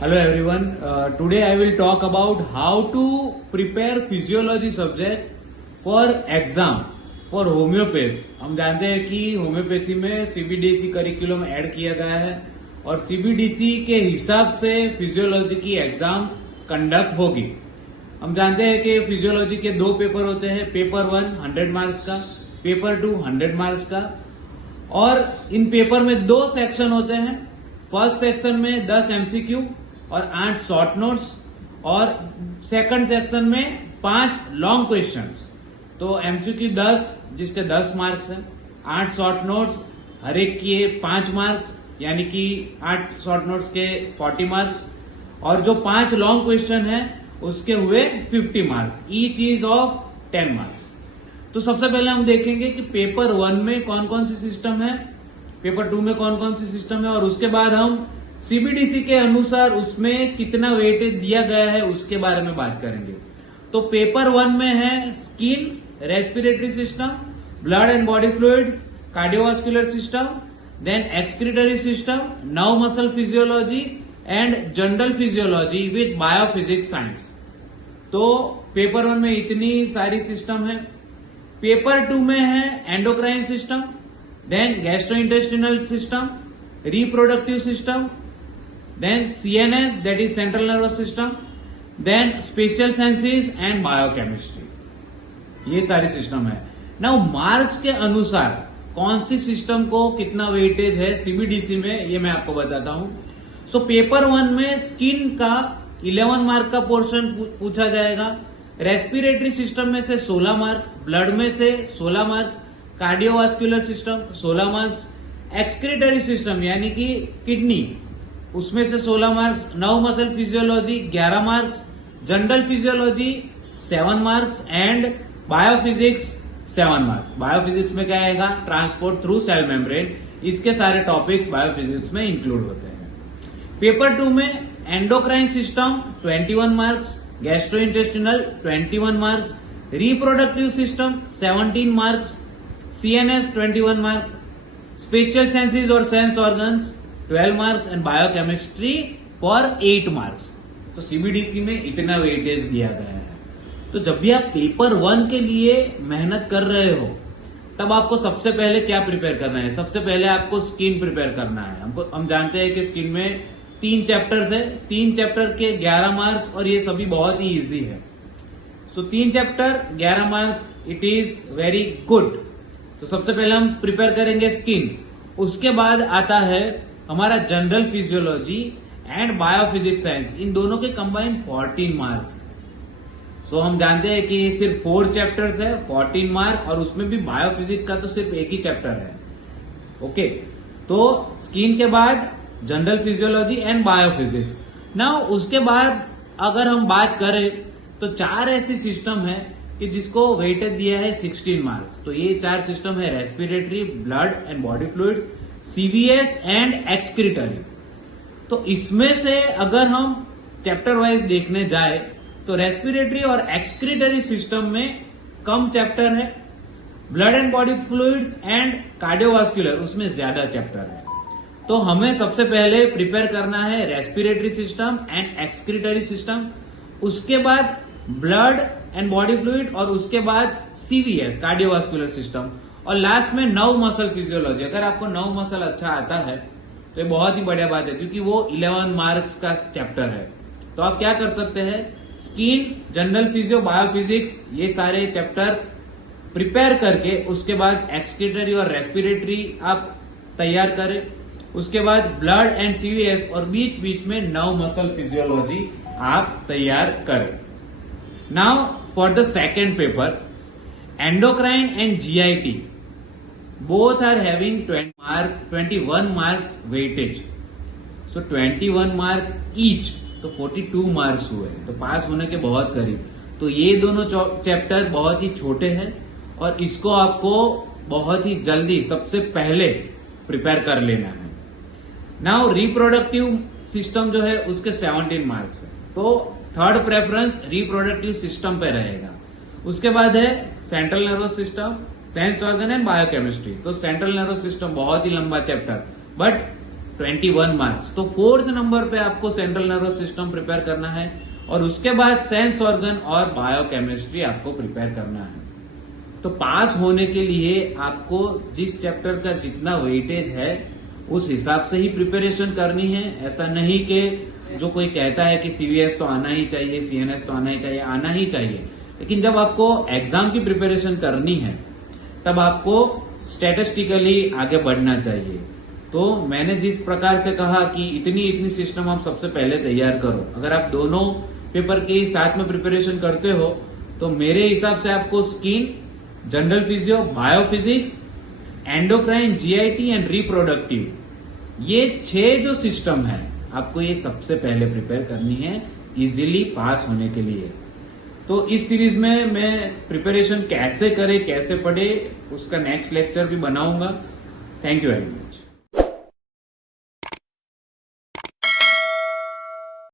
Hello everyone. Today I will talk about how to prepare physiology subject for exam for homeopaths. हम जानते हैं कि homeopathy में CBDC curriculum add किया गया है और सीबीडीसी के हिसाब से फिजियोलॉजी की एग्जाम कंडक्ट होगी। हम जानते हैं कि फिजियोलॉजी के दो पेपर होते हैं, पेपर 1 100 मार्क्स का, पेपर 2 100 मार्क्स का, और इन पेपर में दो सेक्शन होते हैं। फर्स्ट सेक्शन में 10 एमसीक्यू और 8 शॉर्ट नोट्स, और सेकंड सेक्शन में 5 लॉन्ग क्वेश्चंस। तो एमसीक्यू 10 जिसके 10 मार्क्स हैं, 8 शॉर्ट नोट्स हर एक के 5 मार्क्स, यानी कि 8 शॉर्ट नोट्स के 40 मार्क्स, और जो 5 लॉन्ग क्वेश्चन है उसके हुए 50 marks, each is of 10 marks. तो सबसे पहले हम देखेंगे कि पेपर 1 में कौन कौन सी सिस्टम है, पेपर 2 में कौन कौन सी सिस्टम है, और उसके बाद हम सीबीडीसी के अनुसार उसमें कितना वेटेज दिया गया है उसके बारे में बात करेंगे। तो पेपर 1 में है skin, respiratory system, blood and body fluids, cardiovascular system, then excretory system, nerve muscle physiology and general physiology with biophysics science. तो पेपर 1 में इतनी सारी सिस्टम है। पेपर 2 में है endocrine system, then gastrointestinal system, reproductive system, then CNS, that is central nervous system, then spatial senses and biochemistry। ये सारे system है। नाउ मार्क्स के अनुसार कौन सी सिस्टम को कितना वेटेज है सीबीडीसी में, ये मैं आपको बताता हूं। सो पेपर 1 में स्किन का 11 मार्क का पोर्शन पूछा जाएगा, रेस्पिरेटरी सिस्टम में से 16 मार्क, ब्लड में से 16 mark, cardiovascular system 16 marks, excretory system यानी कि किडनी उसमें से 16 marks, nerve muscle physiology 11 marks, general physiology 7 marks and biophysics 7 marks. Biophysics में क्या आएगा, ट्रांसपोर्ट थ्रू सेल मेम्ब्रेन, इसके सारे टॉपिक्स बायोफिजिक्स में इंक्लूड होते हैं। पेपर 2 में endocrine system 21 marks, gastrointestinal 21 marks, reproductive system 17 marks, CNS 21 marks, special senses और sense organs 12 marks and biochemistry for 8 marks. तो सीबीडीसी में इतना वेटेज दिया गया है। तो जब भी आप पेपर 1 के लिए मेहनत कर रहे हो तब आपको सबसे पहले क्या प्रिपेयर करना है, सबसे पहले आपको स्किन प्रिपेयर करना है। हम जानते हैं कि स्किन में 3 चैप्टर्स है, 3 चैप्टर के 11 मार्क्स, और ये सभी बहुत ही इजी है। सो 3 chapter 11 marks, it is very good. तो सबसे पहले हम प्रिपेयर करेंगे स्किन, उसके बाद आता है हमारा general physiology and biophysics science, इन दोनों के कंबाइन 14 मार्क्स। सो हम जानते हैं कि सिर्फ 4 चैप्टर्स है, 14 मार्क, और उसमें भी बायोफिजिक्स का तो सिर्फ एक ही चैप्टर है। ओके, तो स्किन के बाद general physiology and biophysics. Now उसके बाद अगर हम बात करें तो 4 ऐसी सिस्टम है कि जिसको वेटेज दिया है 16 मार्क्स। तो ये 4 सिस्टम है respiratory, blood and body fluids, CVS and excretory. तो इसमें से अगर हम चैप्टर वाइज देखने जाए तो रेस्पिरेटरी और एक्सक्रीटरी सिस्टम में कम चैप्टर है, blood and body fluids and cardiovascular उसमें ज्यादा चैप्टर है। तो हमें सबसे पहले प्रिपेयर करना है respiratory system and excretory system, उसके बाद ब्लड एंड बॉडी फ्लूइड, और उसके बाद सीवीएस कार्डियोवास्कुलर सिस्टम, और लास्ट में नर्व मसल फिजियोलॉजी। अगर आपको नर्व मसल अच्छा आता है तो ये बहुत ही बढ़िया बात है, क्योंकि वो 11 मार्क्स का चैप्टर है। तो आप क्या कर सकते हैं, स्किन, जनरल फिजियो, बायोफिजिक्स, ये सारे चैप्टर प्रिपेयर करके उसके बाद एक्सक्रीटरी और रेस्पिरेटरी आप तैयार करें, उसके बाद ब्लड एंड सीवीएस, और बीच बीच में नर्व मसल फिजियोलॉजी आप तैयार करें। Now for the second paper, endocrine and GIT both are having 21 marks weightage, so 21 mark each, तो 42 मार्क्स हुए, तो पास होने के बहुत करीब। तो ये दोनों चैप्टर बहुत ही छोटे हैं और इसको आपको बहुत ही जल्दी सबसे पहले प्रिपेयर कर लेना है। नाउ रिप्रोडक्टिव सिस्टम जो है उसके 17 मार्क्स है, तो थर्ड प्रेफरेंस रिप्रोडक्टिव सिस्टम पे रहेगा। उसके बाद है central nervous system, sense organ and biochemistry. तो सेंट्रल नर्वस सिस्टम बहुत ही लंबा चैप्टर, बट 21 मार्क्स। तो 4th नंबर पे आपको सेंट्रल नर्वस सिस्टम प्रिपेयर करना है और उसके बाद सेंस ऑर्गन और बायोकेमिस्ट्री आपको प्रिपेयर करना है। तो पास होने के लिए आपको जिस चैप्टर का जितना वेटेज है उस हिसाब से ही प्रिपरेशन करनी है। ऐसा नहीं कि जो कोई कहता है कि सीवीएस तो आना ही चाहिए, सीएनएस तो आना ही चाहिए, आना ही चाहिए, लेकिन जब आपको एग्जाम की प्रिपरेशन करनी है तब आपको स्टैटिस्टिकली आगे बढ़ना चाहिए। तो मैंने जिस प्रकार से कहा कि इतनी सिस्टम आप सबसे पहले तैयार करो, अगर आप दोनों पेपर के साथ में प्रिपरेशन करते हो तो मेरे हिसाब से आपको skin, general physio, biophysics, endocrine, GIT and reproductive, ये 6 जो सिस्टम है आपको ये सबसे पहले प्रिपेयर करनी है इजीली पास होने के लिए। तो इस सीरीज में मैं प्रिपरेशन कैसे करे, कैसे पढ़े, उसका नेक्स्ट लेक्चर भी बनाऊंगा। Thank you very much.